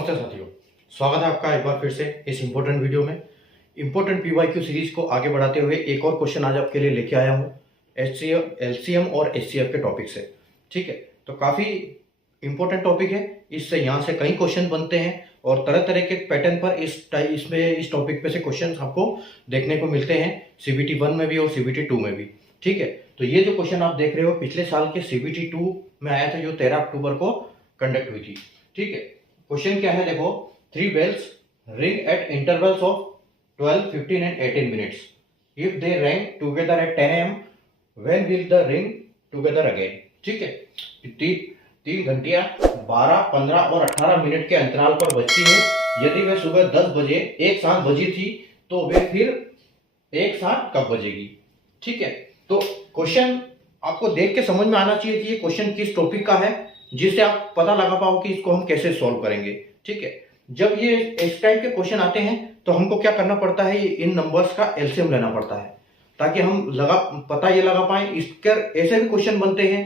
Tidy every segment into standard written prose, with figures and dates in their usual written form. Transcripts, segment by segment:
नमस्ते साथियों, स्वागत है आपका एक बार फिर से इस इम्पोर्टेंट वीडियो में। इम्पोर्टेंट पीवाईक्यू सीरीज को आगे बढ़ाते हुए एक और क्वेश्चन आज आपके लिए लेके आया हूँ एलसीएम और एचसीएफ के टॉपिक से। ठीक है, तो काफ़ी इम्पोर्टेंट टॉपिक है। इससे यहाँ से कई क्वेश्चन बनते हैं और तरह तरह के पैटर्न पर इस टॉपिक पे से क्वेश्चन आपको देखने को मिलते हैं, CBT 1 में भी और CBT 2 में भी। ठीक है, तो ये जो क्वेश्चन आप देख रहे हो पिछले साल के CBT 2 में आया था, जो 13 अक्टूबर को कंडक्ट हुई थी। ठीक है, क्वेश्चन क्या है देखो, 3 bells ring at intervals of 12, 15 and 18 minutes. If they rang together at 10 am, when will the ring together again? ठीक है, तीन घंटियां 12, 15 और 18 मिनट के अंतराल पर बजती है। यदि वह सुबह 10 बजे एक साथ बजी थी तो वे फिर एक साथ कब बजेगी। ठीक है, तो क्वेश्चन आपको देख के समझ में आना चाहिए कि ये क्वेश्चन किस टॉपिक का है, जिससे आप पता लगा पाओ कि इसको हम कैसे सॉल्व करेंगे। ठीक है, जब ये इस टाइप के क्वेश्चन आते हैं तो हमको क्या करना पड़ता है, इन नंबर्स का एलसीएम लेना पड़ता है ताकि हम पता ये लगा पाए। इसके ऐसे भी क्वेश्चन बनते हैं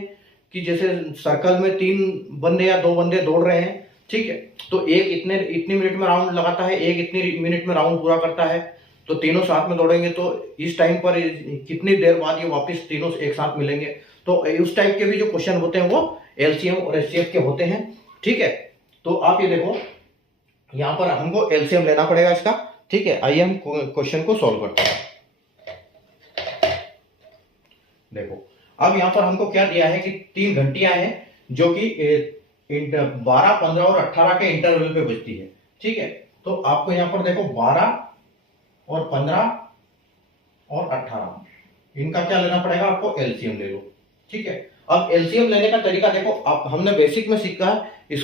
कि जैसे सर्कल में 3 बंदे या 2 बंदे दौड़ रहे हैं। ठीक है, तो एक इतने मिनट में राउंड लगाता है, एक इतने मिनट में राउंड पूरा करता है, तो तीनों साथ में दौड़ेंगे तो इस टाइम पर कितनी देर बाद ये वापस तीनों एक साथ मिलेंगे। तो उस टाइप के भी जो क्वेश्चन होते हैं वो एलसीएम और एचसीएफ के होते हैं। ठीक है, तो आप ये देखो यहां पर हमको एलसीएम लेना पड़ेगा इसका। ठीक है, आइए हम क्वेश्चन को सॉल्व करते हैं। देखो अब यहां पर हमको क्या दिया है कि 3 घंटियां हैं जो कि 12, 15 और 18 के इंटरवल पे बजती है। ठीक है, तो आपको यहां पर देखो 12 और 15 और 18 इनका क्या लेना पड़ेगा, आपको एलसीएम ले लो। ठीक है, अब एलसीएम लेने का तरीका देखो, आप हमने बेसिक में सीखा है,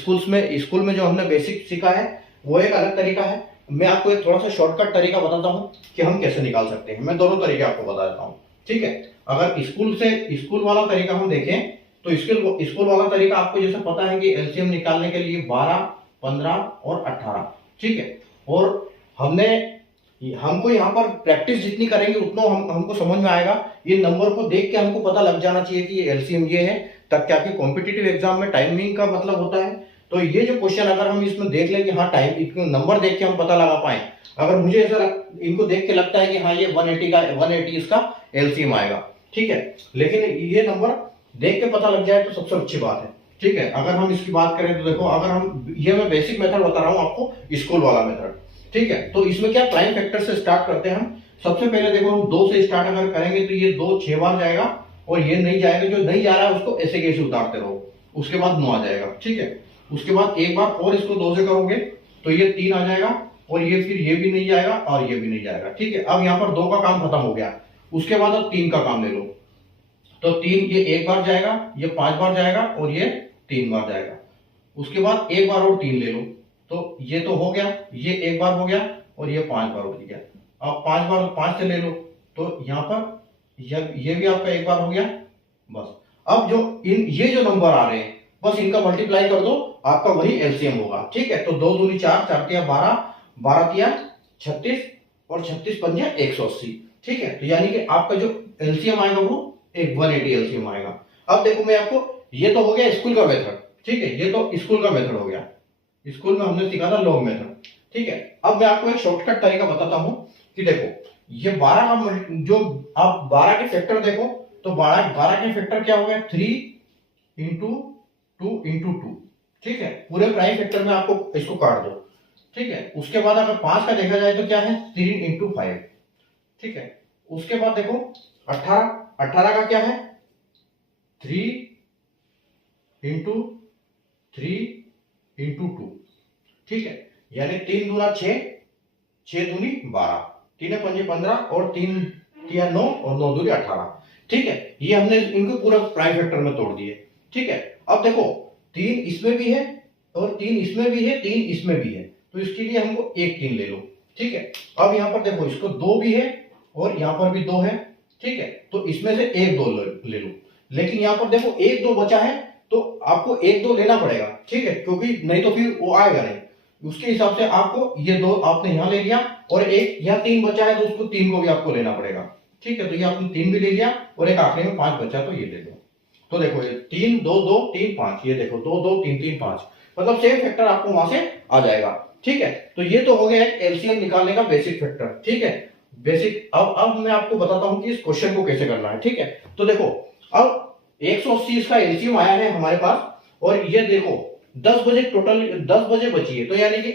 स्कूल में जो हमने बेसिक सीखा है वो एक अलग तरीका है। मैं आपको एक थोड़ा सा शॉर्टकट तरीका बताता हूं कि हम कैसे निकाल सकते हैं। मैं दोनों तरीके आपको बता देता हूं। ठीक है, अगर स्कूल वाला तरीका हम देखें तो स्कूल वाला तरीका आपको जैसे पता है कि एलसीएम निकालने के लिए 12, 15 और 18। ठीक है, और हमको यहाँ पर प्रैक्टिस जितनी करेंगे उतना हमको समझ में आएगा। ये नंबर को देख के हमको पता लग जाना चाहिए कि ये एलसीएम ये है, तब क्या कि कॉम्पिटिटिव एग्जाम में टाइमिंग का मतलब होता है। तो ये जो क्वेश्चन अगर हम इसमें देख लें कि हाँ टाइम नंबर देख के हम पता लगा पाए, अगर मुझे ऐसा इनको देख के लगता है कि हाँ ये 180 इसका एलसीएम आएगा। ठीक है, लेकिन ये नंबर देख के पता लग जाए तो सबसे अच्छी बात है। ठीक है, अगर हम इसकी बात करें तो देखो, अगर हम ये मैं बेसिक मेथड बता रहा हूँ आपको, स्कूल वाला मेथड। ठीक है, तो इसमें क्या प्राइम फैक्टर से स्टार्ट करते हैं हम। सबसे पहले देखो हम 2 से स्टार्ट अगर करेंगे तो ये 2 6 बार जाएगा और ये नहीं जाएगा, जो नहीं जा रहा है उसको ऐसे कैसे उतारते रहो, उसके बाद 9 आ जाएगा। ठीक है, उसके बाद एक बार और इसको 2 से करोगे तो ये 3 आ जाएगा और ये फिर ये भी नहीं जाएगा और ये भी नहीं जाएगा। ठीक है, अब यहाँ पर 2 का काम खत्म हो गया। उसके बाद अब 3 का काम ले लो, तो 3 ये 1 बार जाएगा, ये 5 बार जाएगा और ये 3 बार जाएगा। उसके बाद 1 बार और 3 ले लो, तो ये तो हो गया, ये 1 बार हो गया और ये 5 बार हो गया। अब 5 बार 5 से ले लो, तो यहाँ पर ये भी आपका 1 बार हो गया। बस अब ये जो नंबर आ रहे हैं बस इनका मल्टीप्लाई कर दो, आपका वही एलसीएम होगा। ठीक है, तो 2 दूनी 4, 4 तिया 12, 12 तिया 36 और 36 पंजे 180। ठीक है, तो यानी कि आपका जो एलसीएम आएगा वो एक 180 एलसीएम आएगा। अब देखो मैं आपको, ये तो हो गया स्कूल का मेथड। ठीक है, ये तो स्कूल का मेथड हो गया, स्कूल में हमने सीखा था लॉग मेथड। ठीक है, अब मैं आपको एक शॉर्टकट तरीका बताता हूं कि देखो ये 12 का जो आप 12 के फैक्टर देखो, तो 12 के फैक्टर क्या हो गया, 3 इंटू 2 इंटू 2। ठीक है, पूरे प्राइम फैक्टर में आपको इसको काट दो। ठीक है, उसके बाद अगर 5 का देखा जाए तो क्या है, 3 इंटू 5। ठीक है, उसके बाद देखो 18 का क्या है, 3 इंटू 3 इंटू 2। ठीक है, यानी 3 दूना 6, 6 दूनी 12, 3 पंजे 15 और 3 तिया 9 और 9 दूनी 18। ठीक है, ये हमने इनको पूरा प्राइम फैक्टर में तोड़ दिए। ठीक है, अब देखो 3 इसमें भी है और 3 इसमें भी है, 3 इसमें भी है, तो इसके लिए हमको एक 3 ले लो। ठीक है, अब यहाँ पर देखो इसको 2 भी है और यहाँ पर भी 2 है। ठीक है, तो इसमें से एक 2 ले लो, लेकिन यहाँ पर देखो 1 2 बचा है तो आपको 1 2 लेना पड़ेगा। ठीक है, क्योंकि नहीं तो फिर वो आएगा नहीं, उसके हिसाब से आपको ये 2 आपने यहां ले लिया और एक यहाँ 3 बचा है तो उसको 3 को भी आपको लेना पड़ेगा। ठीक है, तो ये आपने 3 भी ले लिया और एक आखिरी में 5 बचा तो ये ले लो। तो देखो ये 3 2 2 3 5, ये देखो 2 2 3 3 5, मतलब सेम फैक्टर आपको वहां से आ जाएगा। ठीक है, तो ये तो हो गया एलसीएम निकालने का बेसिक फैक्टर। ठीक है, बेसिक। अब मैं आपको बताता हूं कि इस क्वेश्चन को कैसे करना है। ठीक है, तो देखो अब 180 इसका एलसीएम आया है हमारे पास, और ये देखो 10 बजे टोटल 10 बजे बची है, तो यानी कि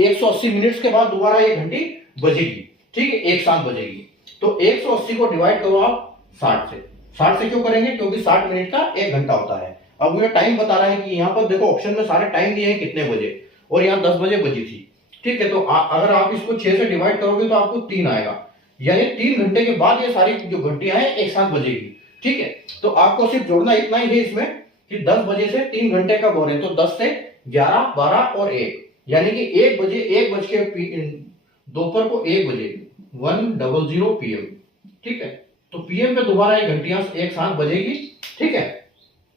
180 मिनट्स के बाद दोबारा ये घंटी बजेगी। ठीक है, एक साथ बजेगी। तो 180 को डिवाइड करो आप 60 से। 60 से क्यों करेंगे, क्योंकि 60 मिनट का 1 घंटा होता है। अब मुझे टाइम बता रहा है कि यहाँ पर देखो ऑप्शन में सारे टाइम दिए हैं कितने बजे, और यहाँ 10 बजे बजी थी। ठीक है, तो अगर आप इसको 6 से डिवाइड करोगे तो आपको 3 आएगा, यानी 3 घंटे के बाद ये सारी जो घंटियां हैं एक साथ बजेगी। ठीक है, तो आपको सिर्फ जोड़ना इतना ही है इसमें कि 10 बजे से 3 घंटे कब हो रहे हैं, तो 10 से 11, 12 और 1, यानी कि 1 बजे 1 बज के दोपहर को 1 बजे 1:00 PM। ठीक है, तो पीएम पे दोबारा ये घंटियां एक साथ बजेगी। ठीक है,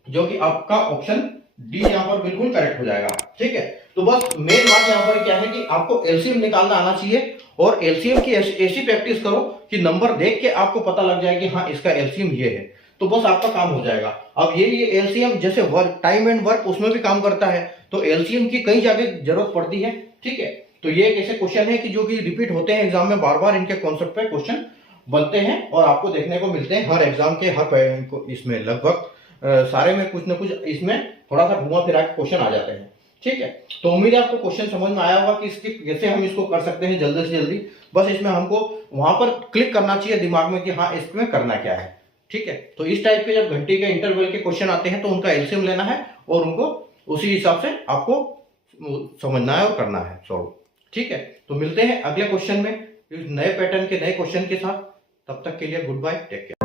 जो कि आपका ऑप्शन डी यहां पर बिल्कुल करेक्ट हो जाएगा। ठीक है, तो बस मेन बात यहां पर क्या है कि आपको एलसीएम निकालना आना चाहिए, और एलसीएम की ऐसी प्रैक्टिस करो कि नंबर देख के आपको पता लग जाए कि हाँ इसका एलसीएम ये है, तो बस आपका काम हो जाएगा। अब ये एलसीएम जैसे वर्क टाइम एंड वर्क उसमें भी काम करता है, तो एलसीएम की कई जगह जरूरत पड़ती है। ठीक है, तो ये एक ऐसे क्वेश्चन है कि जो कि रिपीट होते हैं एग्जाम में, बार बार इनके कॉन्सेप्ट पे क्वेश्चन बनते हैं और आपको देखने को मिलते हैं हर एग्जाम के हर इसमें लगभग सारे में कुछ ना कुछ इसमें थोड़ा सा घुमा फिरा के क्वेश्चन आ जाते हैं। ठीक है, तो उम्मीद है आपको क्वेश्चन समझ में आया होगा कि इसके कैसे हम इसको कर सकते हैं जल्दी से जल्दी। बस इसमें हमको वहां पर क्लिक करना चाहिए दिमाग में कि हाँ इसमें करना क्या है। ठीक है, तो इस टाइप के जब घंटे के इंटरवल के क्वेश्चन आते हैं तो उनका एलसीएम लेना है और उनको उसी हिसाब से आपको समझना है और करना है सॉल्व। ठीक है, तो मिलते हैं अगले क्वेश्चन में नए पैटर्न के नए क्वेश्चन के साथ। तब तक के लिए गुड बाय, टेक केयर।